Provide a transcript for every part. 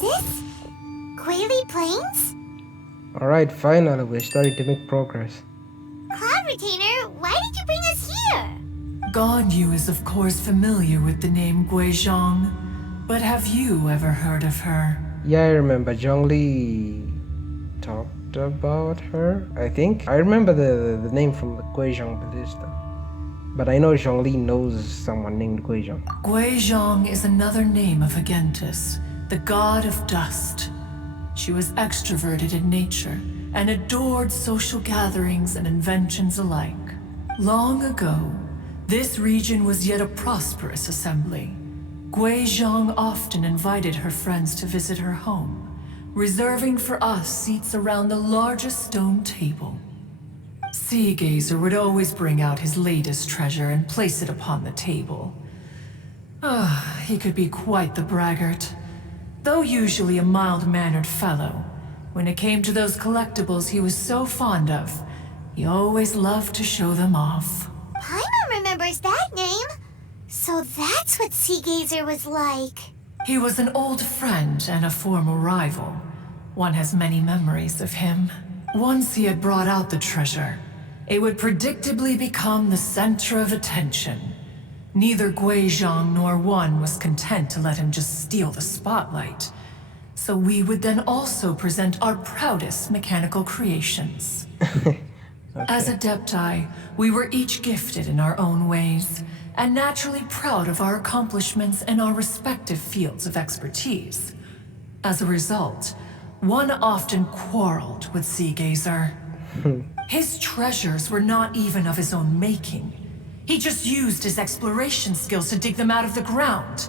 this? Quaily Plains? Alright, finally we're starting to make progress. Cloud Retainer, why did you bring us here? Ganyu is of course familiar with the name Guizhong, but have you ever heard of her? Yeah, I remember Zhongli talked about her, I think. I remember the name from the Guizhong Ballista. But I know Zhongli knows someone named Guizhong. Guizhong is another name of Agentis, the god of dust. She was extroverted in nature and adored social gatherings and inventions alike. Long ago, this region was yet a prosperous assembly. Guizhong often invited her friends to visit her home, reserving for us seats around the largest stone table. Sea Gazer would always bring out his latest treasure and place it upon the table. He could be quite the braggart. Though usually a mild-mannered fellow, when it came to those collectibles he was so fond of, he always loved to show them off. Paimon remembers that name. So that's what Sea Gazer was like. He was an old friend and a former rival. One has many memories of him. Once he had brought out the treasure, it would predictably become the center of attention. Neither Guizhong nor One was content to let him just steal the spotlight. So we would then also present our proudest mechanical creations. Okay. As adepti, we were each gifted in our own ways, and naturally proud of our accomplishments in our respective fields of expertise. As a result, One often quarreled with Sea Gazer. His treasures were not even of his own making. He just used his exploration skills to dig them out of the ground.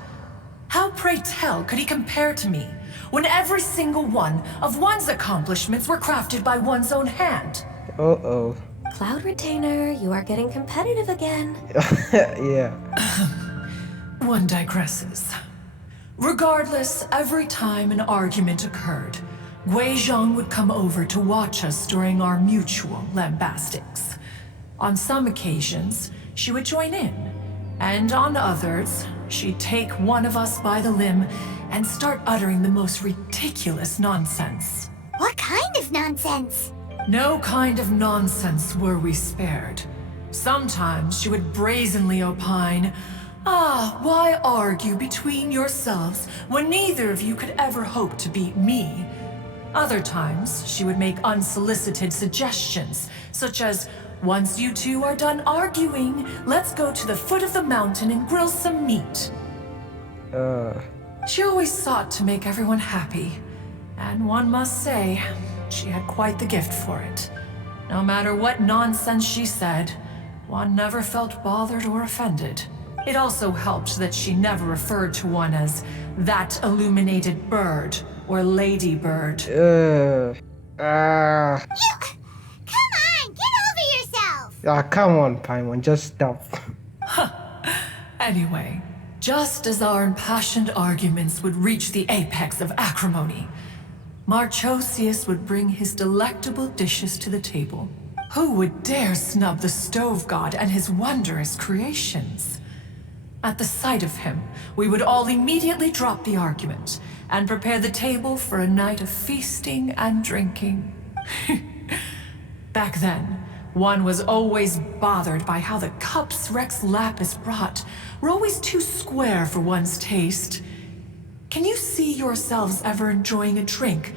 How, pray tell, could he compare to me, when every single one of One's accomplishments were crafted by one's own hand? Uh-oh. Cloud Retainer, you are getting competitive again. Yeah. One digresses. Regardless, every time an argument occurred, Guizhong would come over to watch us during our mutual lambastics. On some occasions, she would join in, and on others, she'd take one of us by the limb and start uttering the most ridiculous nonsense. What kind of nonsense? No kind of nonsense were we spared. Sometimes she would brazenly opine, why argue between yourselves when neither of you could ever hope to beat me? Other times, she would make unsolicited suggestions, such as, once you two are done arguing, let's go to the foot of the mountain and grill some meat. She always sought to make everyone happy, and one must say, she had quite the gift for it. No matter what nonsense she said, One never felt bothered or offended. It also helped that she never referred to One as that illuminated bird or ladybird. You... Come on, get over yourself! Come on, Paimon, just stop. Anyway, just as our impassioned arguments would reach the apex of acrimony, Marchosius would bring his delectable dishes to the table. Who would dare snub the stove god and his wondrous creations? At the sight of him, we would all immediately drop the argument and prepare the table for a night of feasting and drinking. Back then, One was always bothered by how the cups Rex Lapis brought were always too square for one's taste. Can you see yourselves ever enjoying a drink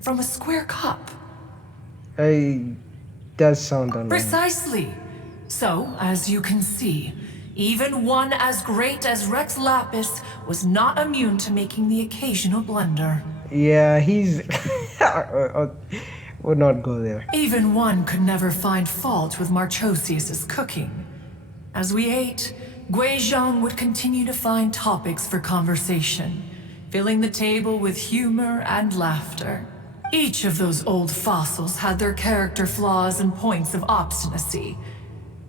from a square cup? Does sound unreal. Precisely. So, as you can see, even one as great as Rex Lapis was not immune to making the occasional blunder. Yeah, he's... We'll not go there. Even one could never find fault with Marchosius's cooking. As we ate, Guizhong would continue to find topics for conversation, filling the table with humor and laughter. Each of those old fossils had their character flaws and points of obstinacy.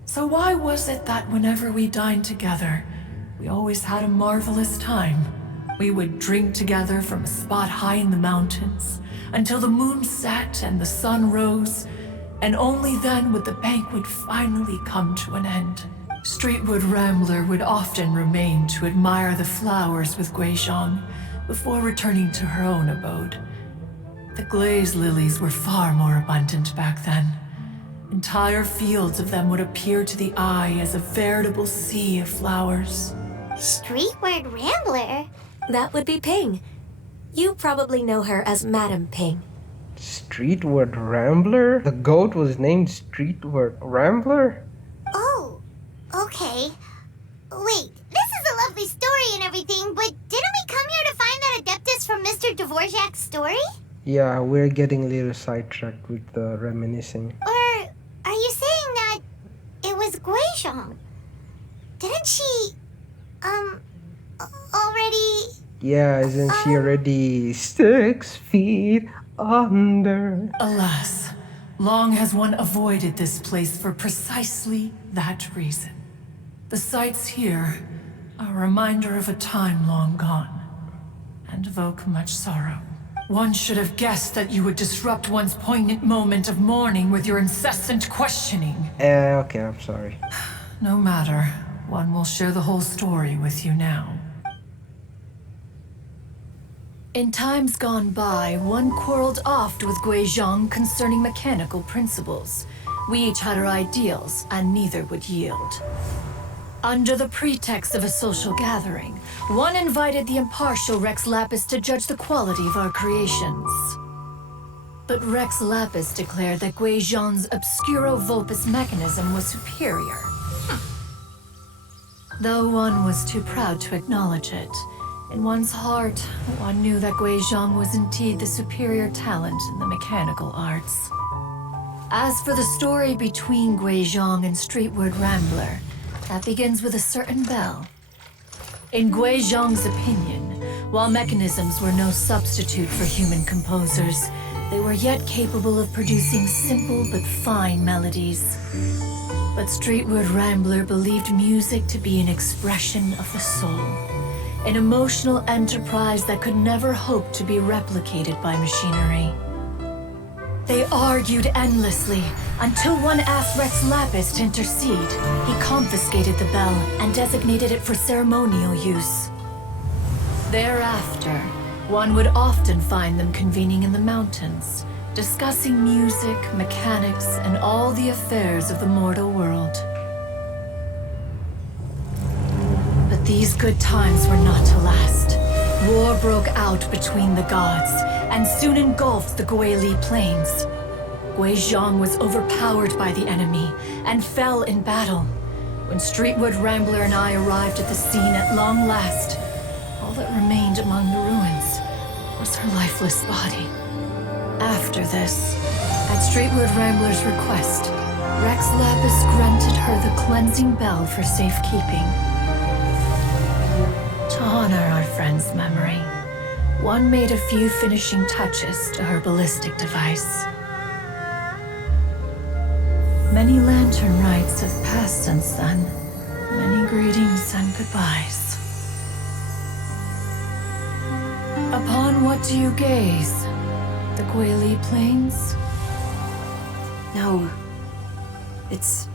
So why was it that whenever we dined together, we always had a marvelous time? We would drink together from a spot high in the mountains, until the moon set and the sun rose, and only then would the banquet finally come to an end. Streetwood Rambler would often remain to admire the flowers with Guizhong, before returning to her own abode. The glaze lilies were far more abundant back then. Entire fields of them would appear to the eye as a veritable sea of flowers. Streetward Rambler? That would be Ping. You probably know her as Madam Ping. Streetward Rambler? The goat was named Streetward Rambler? Oh, okay. Wait, this is a lovely story and everything, but didn't we come here to find that Adeptus from Mr. Dvorak's story? Yeah, we're getting a little sidetracked with the reminiscing. Or are you saying that it was Guizhong? Didn't she, already... Yeah, isn't she already 6 feet under? Alas, long has one avoided this place for precisely that reason. The sights here are a reminder of a time long gone, and evoke much sorrow. One should have guessed that you would disrupt one's poignant moment of mourning with your incessant questioning. Okay, I'm sorry. No matter, one will share the whole story with you now. In times gone by, one quarreled oft with Guizhong concerning mechanical principles. We each had our ideals, and neither would yield. Under the pretext of a social gathering, one invited the impartial Rex Lapis to judge the quality of our creations. But Rex Lapis declared that Guizhong's Obscuro Vulpus mechanism was superior. Though one was too proud to acknowledge it, in one's heart, one knew that Guizhong was indeed the superior talent in the mechanical arts. As for the story between Guizhong and Streetward Rambler, that begins with a certain bell. In Guizhong's opinion, while mechanisms were no substitute for human composers, they were yet capable of producing simple but fine melodies. But Streetward Rambler believed music to be an expression of the soul, an emotional enterprise that could never hope to be replicated by machinery. They argued endlessly, until one asked Rex Lapis to intercede. He confiscated the bell and designated it for ceremonial use. Thereafter, one would often find them convening in the mountains, discussing music, mechanics, and all the affairs of the mortal world. But these good times were not to last. War broke out between the gods, and soon engulfed the Guili plains. Guizhong was overpowered by the enemy, and fell in battle. When Streetward Rambler and I arrived at the scene at long last, all that remained among the ruins was her lifeless body. After this, at Streetward Rambler's request, Rex Lapis granted her the cleansing bell for safekeeping. To honor our friend's memory, one made a few finishing touches to her ballistic device. Many lantern rites have passed since then. Many greetings and goodbyes. Upon what do you gaze? The Guili Plains? No. It's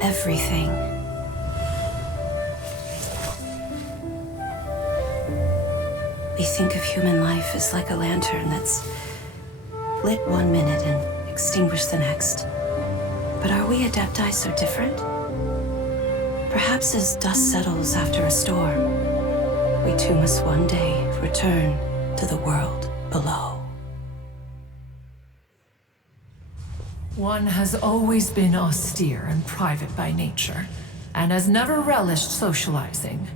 everything. We think of human life as like a lantern that's lit one minute and extinguished the next. But are we adepti so different? Perhaps as dust settles after a storm, we too must one day return to the world below. One has always been austere and private by nature, and has never relished socializing.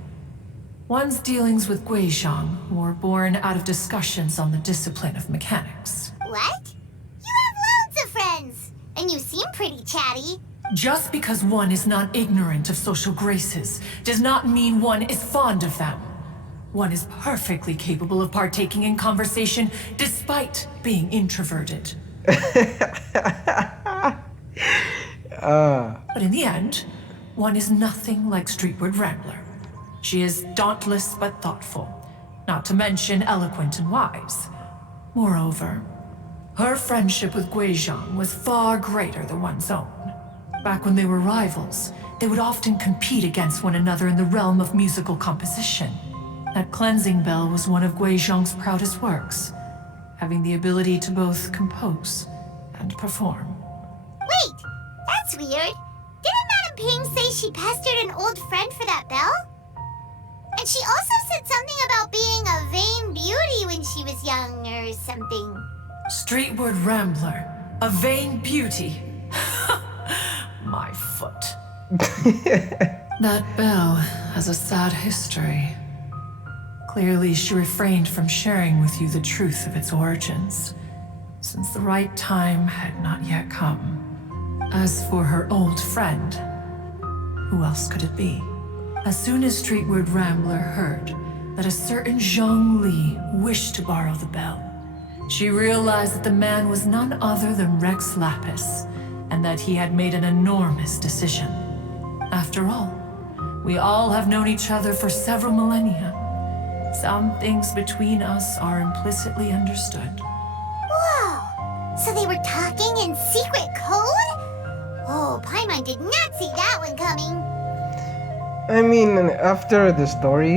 One's dealings with Guizhong were born out of discussions on the discipline of mechanics. What? You have loads of friends, and you seem pretty chatty. Just because one is not ignorant of social graces does not mean one is fond of them. One is perfectly capable of partaking in conversation despite being introverted. But in the end, one is nothing like Streetward Rambler. She is dauntless but thoughtful, not to mention eloquent and wise. Moreover, her friendship with Guizhong was far greater than one's own. Back when they were rivals, they would often compete against one another in the realm of musical composition. That cleansing bell was one of Guizhong's proudest works, having the ability to both compose and perform. Wait, that's weird. Didn't Madame Ping say she pestered an old friend for that bell? And she also said something about being a vain beauty when she was young or something. Streetward Rambler, a vain beauty. My foot. That bell has a sad history. Clearly, she refrained from sharing with you the truth of its origins, since the right time had not yet come. As for her old friend, who else could it be? As soon as Streetward Rambler heard that a certain Zhong Li wished to borrow the bell, she realized that the man was none other than Rex Lapis, and that he had made an enormous decision. After all, we all have known each other for several millennia. Some things between us are implicitly understood. Whoa! So they were talking in secret code? Oh, Paimon did not see that one coming. I mean, after the story,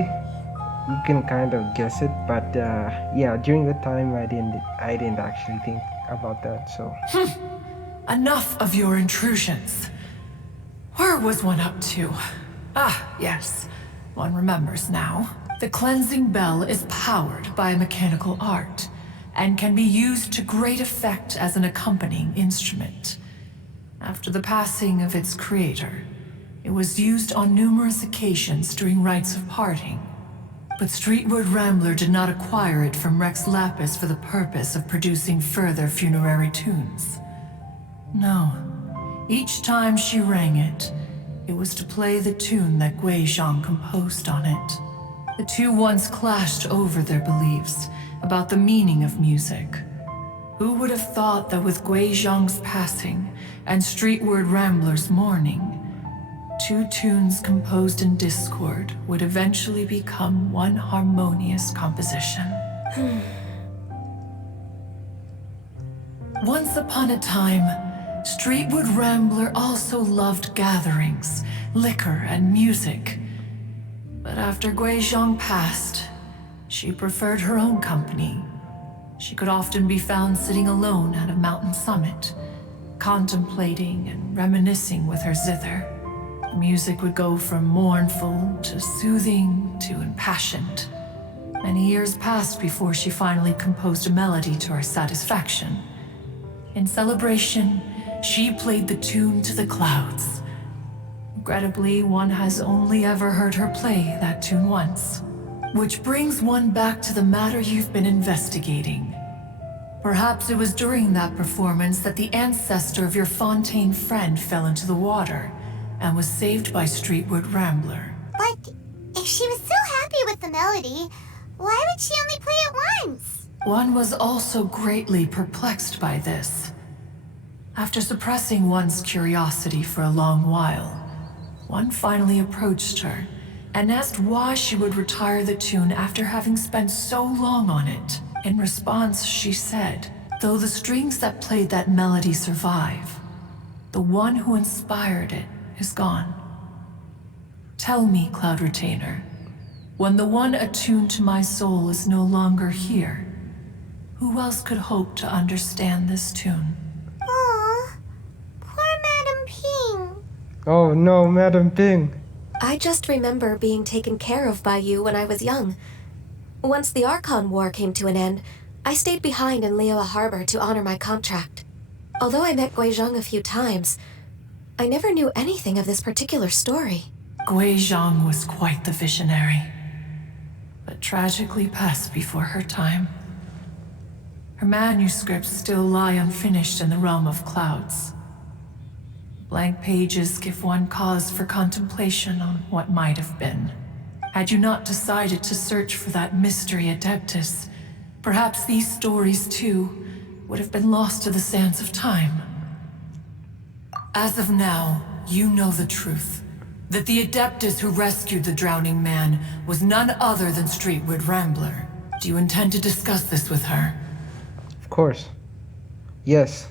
you can kind of guess it, but yeah, during the time I didn't actually think about that. So Enough of your intrusions. Where was one up to? Ah, yes. One remembers now. The cleansing bell is powered by a mechanical art, and can be used to great effect as an accompanying instrument. After the passing of its creator, it was used on numerous occasions during rites of parting. But Streetward Rambler did not acquire it from Rex Lapis for the purpose of producing further funerary tunes. No. Each time she rang it, it was to play the tune that Guizhong composed on it. The two once clashed over their beliefs about the meaning of music. Who would have thought that with Guizhong's passing and Streetward Rambler's mourning, two tunes composed in discord would eventually become one harmonious composition? Once upon a time, Streetward Rambler also loved gatherings, liquor, and music. But after Guizhong passed, she preferred her own company. She could often be found sitting alone at a mountain summit, contemplating and reminiscing with her zither. The music would go from mournful to soothing to impassioned. Many years passed before she finally composed a melody to her satisfaction. In celebration, she played the tune to the clouds. Regrettably, one has only ever heard her play that tune once. Which brings one back to the matter you've been investigating. Perhaps it was during that performance that the ancestor of your Fontaine friend fell into the water and was saved by Streetward Rambler. But if she was so happy with the melody, why would she only play it once? One was also greatly perplexed by this. After suppressing one's curiosity for a long while, one finally approached her and asked why she would retire the tune after having spent so long on it. In response, she said, though the strings that played that melody survive, the one who inspired it is gone. Tell me, Cloud Retainer, when the one attuned to my soul is no longer here, who else could hope to understand this tune? Aw, poor Madame Ping. oh no, Madam Ping. I just remember being taken care of by you when I was young. Once the Archon War came to an end, I stayed behind in Liyue Harbor to honor my contract. Although I met Guizhong a few times, I never knew anything of this particular story. Guizhong was quite the visionary, but tragically passed before her time. Her manuscripts still lie unfinished in the realm of clouds. Blank pages give one cause for contemplation on what might have been. Had you not decided to search for that mystery Adeptus, perhaps these stories too would have been lost to the sands of time. As of now, you know the truth. That the Adeptus who rescued the drowning man was none other than Streetward Rambler. Do you intend to discuss this with her? Of course. Yes.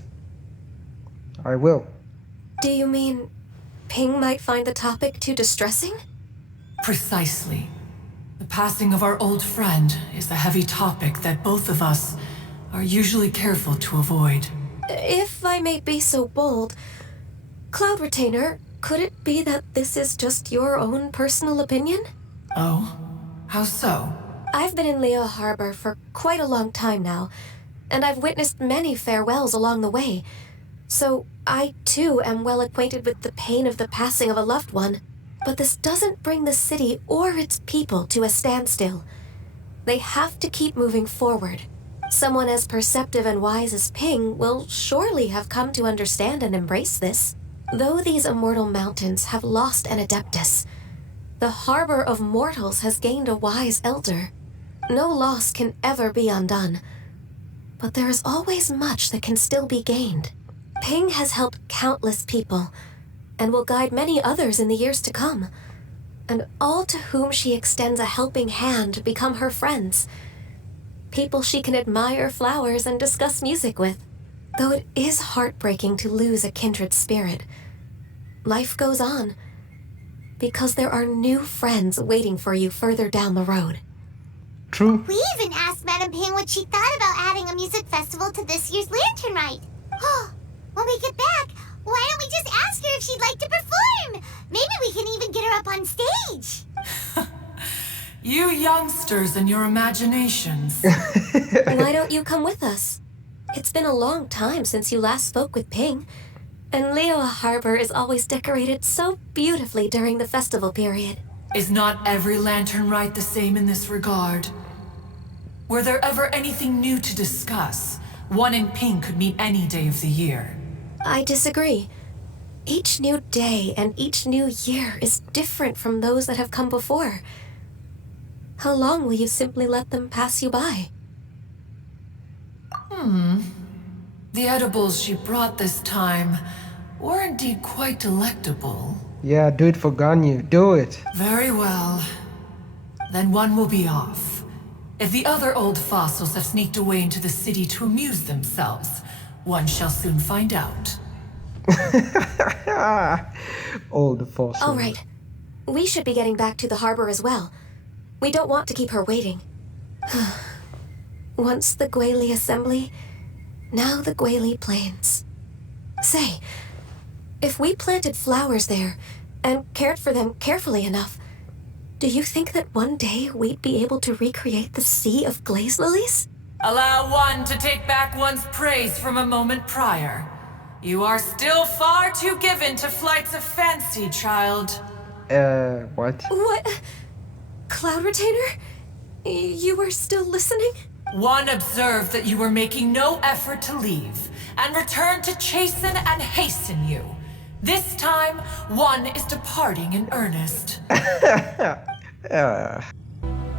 I will. Do you mean Ping might find the topic too distressing? Precisely. The passing of our old friend is a heavy topic that both of us are usually careful to avoid. If I may be so bold, Cloud Retainer, could it be that this is just your own personal opinion? Oh? How so? I've been in Leo Harbor for quite a long time now, and I've witnessed many farewells along the way, so I too am well acquainted with the pain of the passing of a loved one. But this doesn't bring the city or its people to a standstill. They have to keep moving forward. Someone as perceptive and wise as Ping will surely have come to understand and embrace this. Though these immortal mountains have lost an adeptus, the harbor of mortals has gained a wise elder. No loss can ever be undone, but there is always much that can still be gained. Ping has helped countless people, and will guide many others in the years to come. And all to whom she extends a helping hand become her friends. People she can admire flowers and discuss music with. Though it is heartbreaking to lose a kindred spirit, life goes on, because there are new friends waiting for you further down the road. True. We even asked Madame Ping what she thought about adding a music festival to this year's lantern rite. When we get back, why don't we just ask her if she'd like to perform? Maybe we can even get her up on stage. You youngsters and your imaginations. Why don't you come with us? It's been a long time since you last spoke with Ping, and Leo Harbor is always decorated so beautifully during the festival period. Is not every lantern rite the same in this regard? Were there ever anything new to discuss? One in Ping could meet any day of the year. I disagree. Each new day and each new year is different from those that have come before. How long will you simply let them pass you by? The edibles she brought this time were indeed quite delectable. Yeah, do it for Ganyu. Do it. Very well. Then one will be off. If the other old fossils have sneaked away into the city to amuse themselves, one shall soon find out. Old fossil. All right. We should be getting back to the harbor as well. We don't want to keep her waiting. Once the Guili Assembly, now the Guili Plains. Say, if we planted flowers there and cared for them carefully enough, do you think that one day we'd be able to recreate the sea of glaze lilies? Allow one to take back one's praise from a moment prior. You are still far too given to flights of fancy, child. What? What? Cloud Retainer? You were still listening? One observed that you were making no effort to leave, and returned to chasten and hasten you. This time, one is departing in earnest.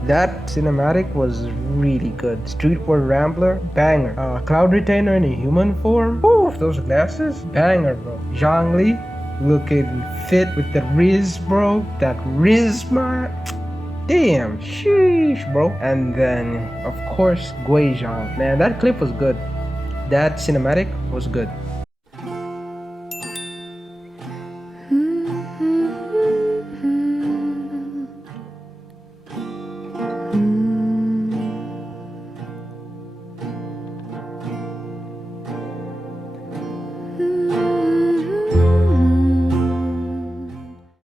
That cinematic was really good. Streetward Rambler, banger. Cloud Retainer in a human form. Ooh, those glasses, banger, bro. Zhongli, looking fit with the Riz, bro. That Rizma. Damn, sheesh, bro. And then, of course, Guizhong. Man, that clip was good. That cinematic was good.